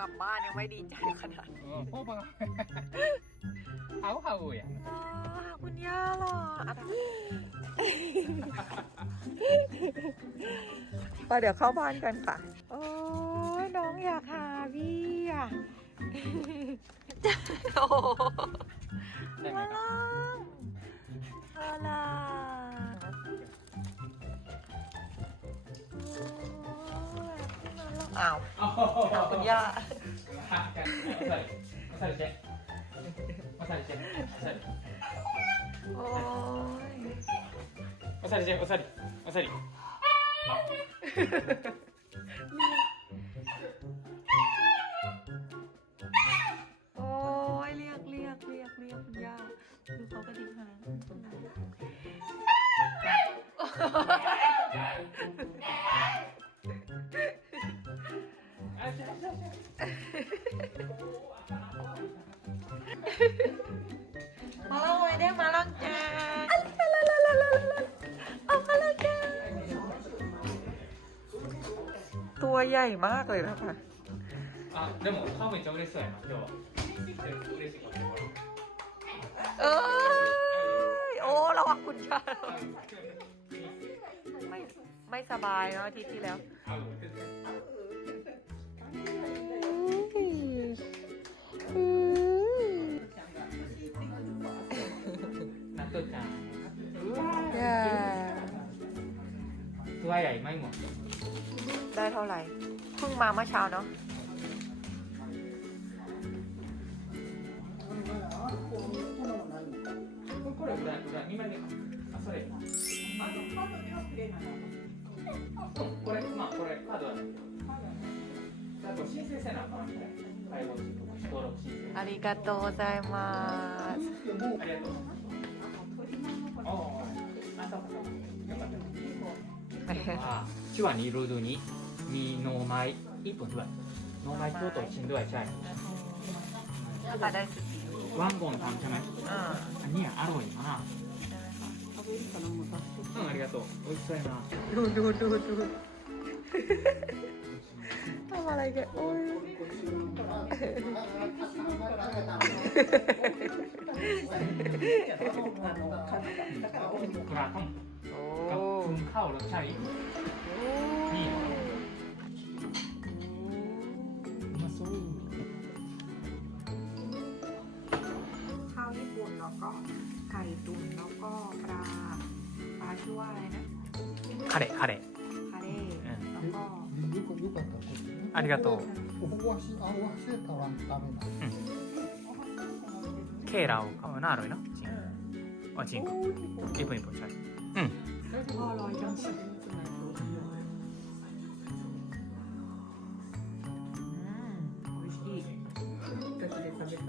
กลับบ้านยังไม่ดีใจขนาดนี้ 어, 뽀뽀가. 하우하우야. หรอคุณย่าหรออ่ะไปเดี๋ยวเข้าบ้านกันค่ะ โอ้ยน้องอยากหาพี่อ่ะ โอ้มาลังมาลังอ้าว ถามคุณย่าหักกันใส่ใส่เจ๊าใส่เจ๊มาใส่โอ้ยมาใส่เจ๊มาใส่มาริโอ้ยเรียกเรียกเรียกเรียกคุณย่าดูเขากรดิ่งหางนั้ ใหญ่มากเลยนะคะ 아,でも顔めっちゃ嬉しそうやな、今日は。嬉しい顔してもらう เอ้ย โอ้ระวังคุณย่าไม่ไม่สบายเนาะอาทิตย์ที่แล้ว 納豆ちゃん。 ย่า ตัวใหญ่ไหมหมด ได้เท่าไหร่ เพิ่งมาเมื่อเช้าเนาะ これ裏裏二枚目かあそれあこれまあこれカードはあと申請せなあかんみたい介護士登録申請ありがとうございまありがとうあああそうかそうかよかったす。 อ่า ชื่อว่านี้รูดูนี้มีโนไม้ญี่ปุ่นด้วยโนไม้โตโตชินด้วยใช่ なんか大好き。 ว่างกงทำใช่ไหม うん。 อันเนี้ยอร่อยมากうんありがとう美味しそうやな ดูดูดูดูทำอะไรกันโอ้ย กระท่อม โอ้ กับคุณข้าวรสชาติ นี่มาสู้ ข้าวญี่ปุ่นแล้วก็ไก่ตุ๋นแล้วก็ปลาปลาชื่อว่าอะไรนะ カレーカレー คาเร่ うん แล้วก็ よくよかったですね。ありがとうここはしあわせたらダメな。ケーラを買うなあるいなジンあジン一本一本ใช่ พ่อรอยจัง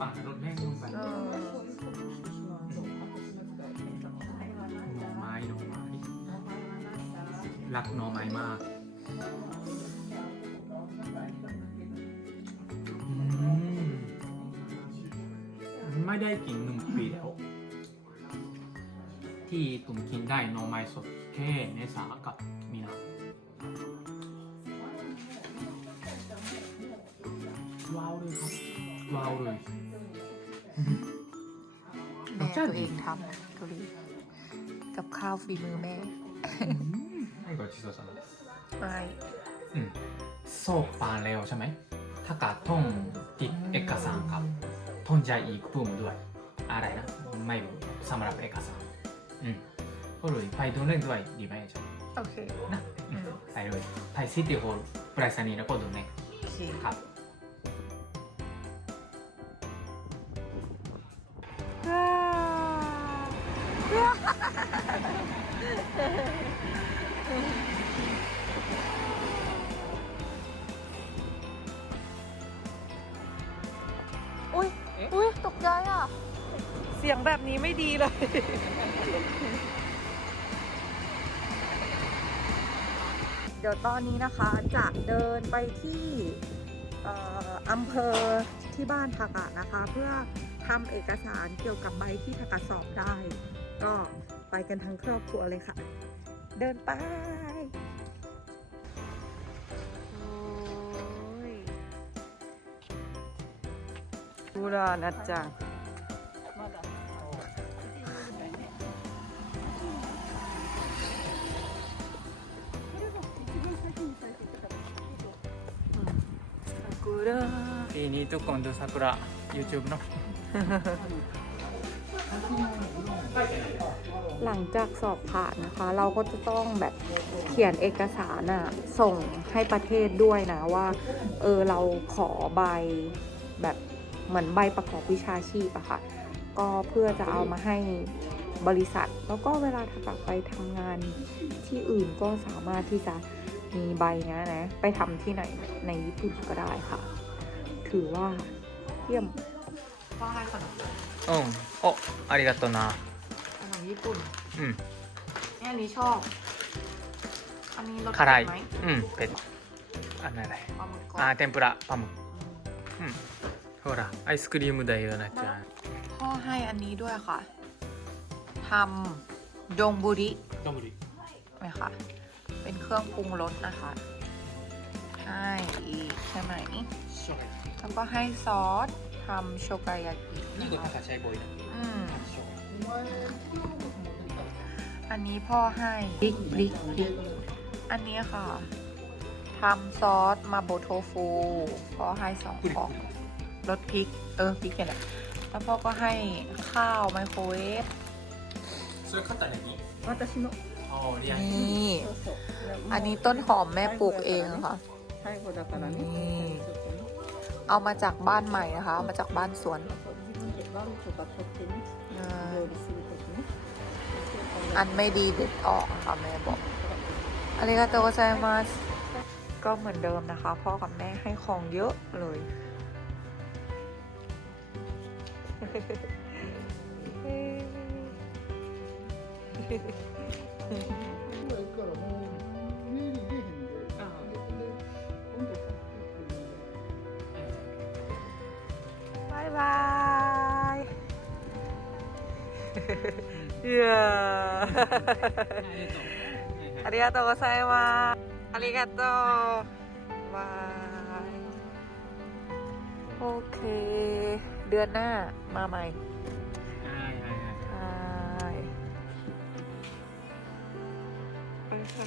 ป่ารถแม่งลงไปหเอนออไม้หนออไม้รักหนออไม้มากอืมไม่ได้กินหนึ่งปีแล้ว ที่ผมกินได้หนออไม้สดแค่ในสากับมีนาว้าวเลยครับว้าวเลย ตัวเองทำนะทุเรีกับข้าวฝีมือแม่ไม่ก็ชิ거ซ소잖ะไม่ 응. 소파레오 ใช่ไหมถ้ากาท่องติดเอกสารครับท่องใจอีกปุ่มด้วย อะไรนะ ไม่สำหรับเอกสารอืมก็เลยไปดูเล่นด้วยดีไหมจ๊ะโอเคนะอืมไปเลยไปซิตี้โฮลไปรานีย์แล้วก็ดูเล่นโอเค ครับ อุ้ยอุ้ยตกใจอะ เสียงแบบนี้ไม่ดีเลย เดี๋ยวตอนนี้นะคะจะเดินไปที่เอ่ออำเภอที่บ้านทากะนะคะ เพื่อทำเอกสารเกี่ยวกับใบที่ทากะสอบได้ ก็ ไปกันทั้งครอบครัวเลยค่ะ เดินไปโอ้ยดูละนะจังまだ。กูเด้อปีนี้ทุกคนดูซากุระ YouTube เนาะ หลังจากสอบผ่านนะคะ เราก็จะต้องแบบเขียนเอกสารอะส่งให้ประเทศด้วยนะว่า เออเราขอใบแบบเหมือนใบประกอบวิชาชีพอะค่ะ ก็เพื่อจะเอามาให้บริษัท แล้วก็เวลาถ้ากลับไปทำงานที่อื่นก็สามารถที่จะมีใบเนี้ยนะ ไปทำที่ไหนในญี่ปุ่นก็ได้ค่ะ ถือว่าเยี่ยมก็ให้ขนม うんおありがとうな ขนม ญี่ปุ่น うん เนี่ยอันนี้ชอบ อันนี้รส 辛い ไหม うんペッあなんだい ปลาหมึกกรอบ あ天ぷらパムうんほらアイスクリームだよなちゃん พ่อให้อันนี้ด้วยค่ะ ทำดงบุริ どんぶり ไหมคะ เป็นเครื่องปรุงรสนะคะ ให้อีกใช่ไหม แล้วก็ให้ซอสทำโชกายากินะ 2個 คะ 高ちゃいボーイだ อืม お前今日も持ってきた อันนี้พ่อให้พริกพริกพริก อันนี้ค่ะทำซอสมาโบโทฟู พ่อให้สองกล่องรสพริก เออพริกเนี่ยแหละแล้วพ่อก็ให้ข้าวไมโครเวฟ それ買ったら何私の。ああリアル นี่ そうそう。 อันนี้ต้นหอมแม่ปลูกเองค่ะ 最後だからね。うんちょっとね เอามาจากบ้านใหม่นะคะเอามาจากบ้านสวน そ บ้างถูกกระทบที่นี่โดยสิ่งแบบนี้อันไม่ดีเด็ดออกค่ะแม่บอกอาริกาโตไซมาสก็เหมือนเดิมนะคะ พ่อกับแม่ให้ของเยอะเลย Thank you. เย้ ありがとうございます。ありがとう。บาย โอเค เดือนหน้ามาใหม่ はいはいはい ใช่ไปค่ะ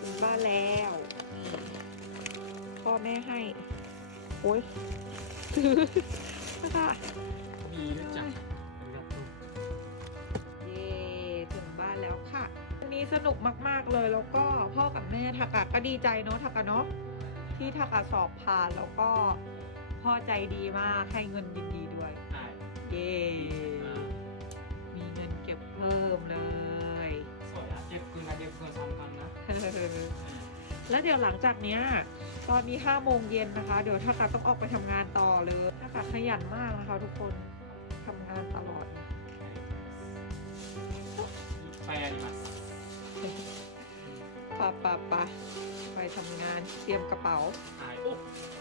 ถึงบ้านแล้วนี่พ่อแม่ให้ โอ้ย ซื้อค่ะ ビールち ี้สนุกมากๆเลยแล้วก็พ่อกับแม่ทักกะก็ดีใจเนาะทักกะเนาะที่ทักกะสอบผ่านแล้วก็พ่อใจดีมากให้เงินยินดีด้วยเย้มีเงินเก็บเพิ่มเลยสวยอะเก็บเงินเก็บเงินสำคัญนะแล้วเดี๋ยวหลังจากเนี้ยตอนมีห้าโมงเย็นนะคะ เดี๋ยวทักกะต้องออกไปทำงานต่อเลยทักกะขยันมากนะคะ ทุกคนทำงานตลอดไปอีกว่า ปะปะปะไปทำงานเตรียมกระเป๋า はいお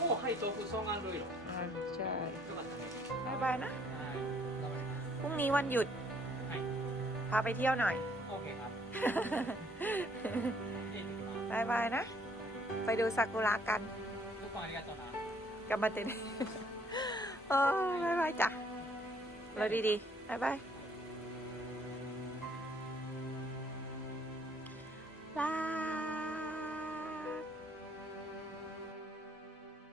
おはい豆腐双眼ロイロ อ่าใช่ よかったね บายบายนะ はい พรุ่งนี้วันหยุด はい พาไปเที่ยวหน่อย オッケーครับเอ็นมา บายบายนะ ไปดูซากุระกัน ทุกคนありがとうな กับมาเต็น เออบายบายจ้ะเราดีๆ บ๊ายบาย